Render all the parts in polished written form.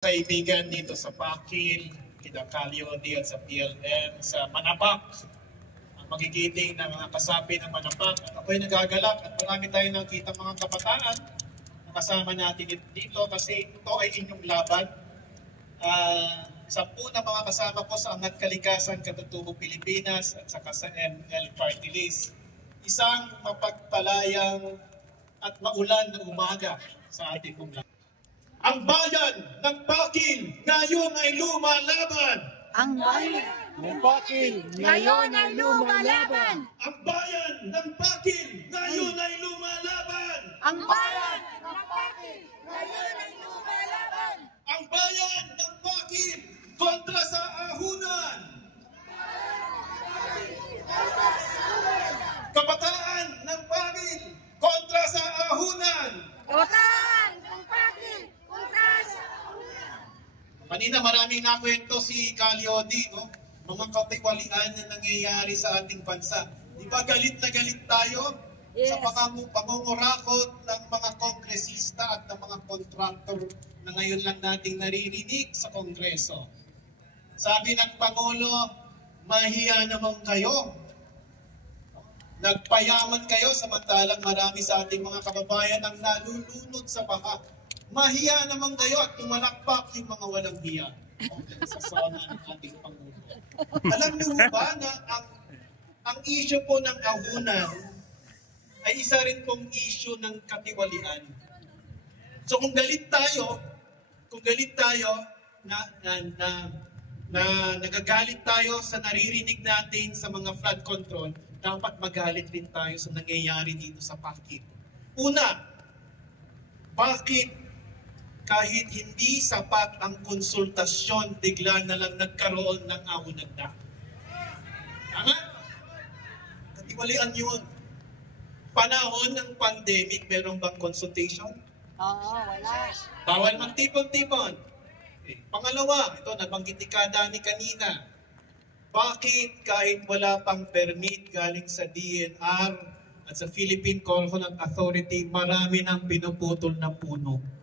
Kaibigan dito sa Pakil, kina Calyodi at sa PLN, sa Manapak, ang magigiting ng mga kasapi ng Manapak. At ako'y nagagalak at marami tayong nakita mga kabataan na kasama natin dito kasi ito ay inyong laban. 10 na mga kasama ko sa Angat Kalikasan, Katutubo Pilipinas at saka sa ML Party List. Isang mapagpalayang at maulan na umaga sa ating pong laban. Ang bayan ng Pakil ngayon ay lumalaban. Ang bayan ng Pakil ngayon ay lumalaban. Ang bayan ng Pakil ngayon ay lumalaban. Ang bayan ng Pakil ngayon ay lumalaban. Ang bayan ng Pakil kontra sa ahunan. Kabataan ng Pakil kontra sa ahunan. Kabataan ng Pakil kontra sa ahunan. Kanina maraming nakwento si Calyodi, no? Mga katiwalian na nangyayari sa ating bansa. Di ba galit na galit tayo sa pangungurakot ng mga kongresista at ng mga kontraktor na ngayon lang nating naririnig sa Kongreso. Sabi ng Pangulo, mahiya naman kayo. Nagpayaman kayo samantalang marami sa ating mga kababayan ang nalulunod sa baha. Mahiya naman kayo at tumalakpak yung mga walang hiya. Sa sana ng ating Pangulo. Alam niyo ba na ang issue po ng ahunan ay isa rin pong issue ng katiwalian. So kung galit tayo na nagagalit tayo sa naririnig natin sa mga flood control, dapat magalit din tayo sa nangyayari dito sa Pakil. Una, bakit kahit hindi sapat ang konsultasyon, bigla na lang nagkaroon ng ahunan na? Tama? Katiwalian yun. Panahon ng pandemic, meron bang consultation? Oo, wala. Bawal magtipon-tipon. Okay. Pangalawa, ito nabanggit ni Kadani kanina. Bakit kahit wala pang permit galing sa DNR at sa Philippine Coconut Authority, marami nang pinuputol na puno?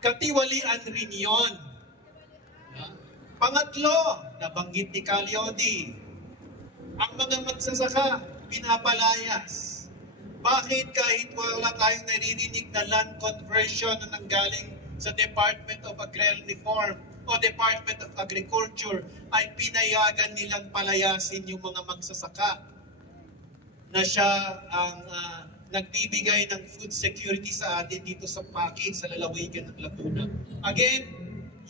Katiwalian rin yun. Pangatlo, nabanggit ni Calyodi, ang mga magsasaka, pinapalayas. Bakit kahit wala tayong naririnig na land conversion na nanggaling sa Department of Agrarian Reform o Department of Agriculture ay pinayagan nilang palayasin yung mga magsasaka na siya ang nagbibigay ng food security sa atin dito sa Pakil, sa lalawigan ng Laguna. Again,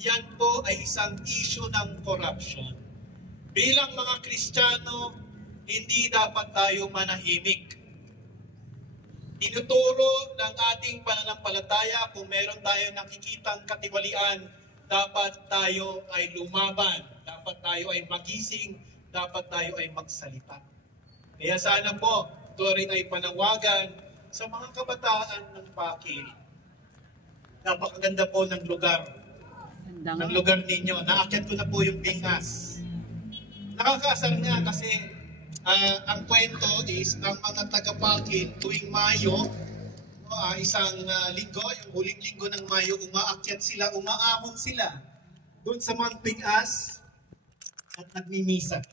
yan po ay isang issue ng corruption. Bilang mga Kristiyano, hindi dapat tayo manahimik. Tinuturo ng ating pananampalataya, kung meron tayo nakikitang katiwalian, dapat tayo ay lumaban, dapat tayo ay magising, dapat tayo ay magsalita. Kaya sana po, ito rin ay panawagan sa mga kabataan ng Pakil. Napakaganda po ng lugar. Ng lugar ninyo. Naakyat ko na po yung Bingas. Nakakaasar nga kasi ang kwento is ang mga taga-Pakil tuwing Mayo, isang linggo, yung huling linggo ng Mayo, umaakyat sila, umaahon sila doon sa Mount Bingas at nagmimisa.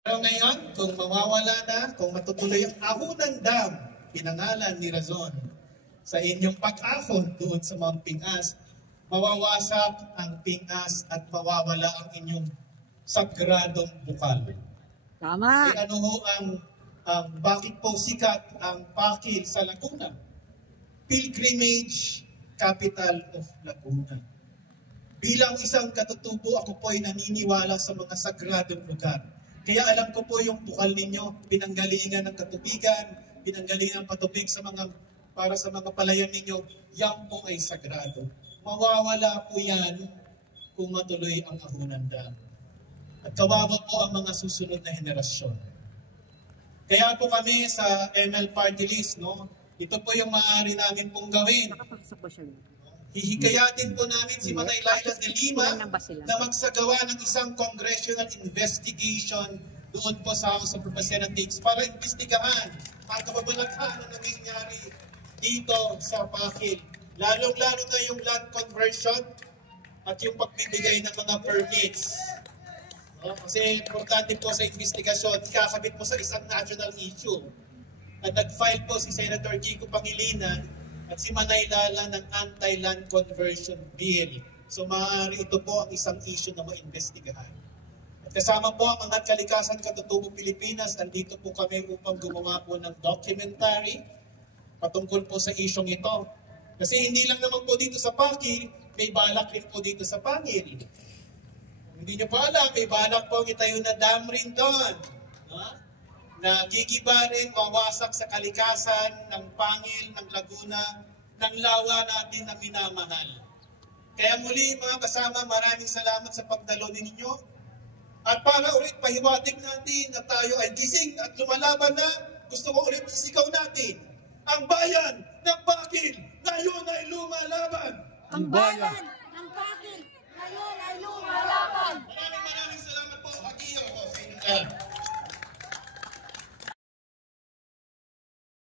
Pero ngayon, kung mawawala na, kung matutuloy ang ahunang dam, pinangalan ni Razon, sa inyong pag-ahon doon sa Mount Bingas, mawawasak ang Bingas at mawawala ang inyong sagradong bukal. Tama. E ano ho bakit po sikat ang Pakil sa Laguna? Pilgrimage capital of Laguna. Bilang isang katutubo, ako po ay naniniwala sa mga sagradong lugar. Kaya alam ko po yung bukal ninyo, pinanggalingan ng katubigan, pinanggalingan ng patubig para sa mga palayan ninyo, yan po ay sagrado. Mawawala po yan kung matuloy ang ahunan dam. At kawawa po ang mga susunod na henerasyon. Kaya po kami sa ML Party List, no? Ito po yung maaari namin pong gawin. Hihikayatin po namin si Manay Laila de Lima na magsagawa ng isang congressional investigation doon po sa House of Representatives para imbestigahan ang kababalaghan na nangyayari dito sa Pakil. Lalong-lalo na yung land conversion at yung pagbibigay ng mga permits. No? Kasi importante po sa investigasyon, kakabit po sa isang national issue. At nag-file po si Senator Kiko Pangilinan at si Manay Lala ng Anti-Land Conversion Bill. So maaari ito po ang isang issue na maimbestigahan. At kasama po ang Angat Kalikasan Katutubo Pilipinas, andito po kami upang gumawa po ng documentary patungkol po sa isyong ito. Kasi hindi lang naman po dito sa Pakil, may balak rin po dito sa Pangil. Hindi nyo pa alam, may balak po itayo na dam rin doon. No? Na gigibarin, wawasak sa kalikasan ng Pangil, ng Laguna, ng lawa natin na minamahal. Kaya muli mga kasama, maraming salamat sa pagdalo ninyo. At para ulit pahiwatig natin na tayo ay gising at lumalaban na, gusto ko ulit isigaw natin. Ang bayan ng Pakil ngayon ay lumalaban! Ang bayan ng Pakil ngayon ay lumalaban! Maraming salamat po, Akiyo, sa inyo.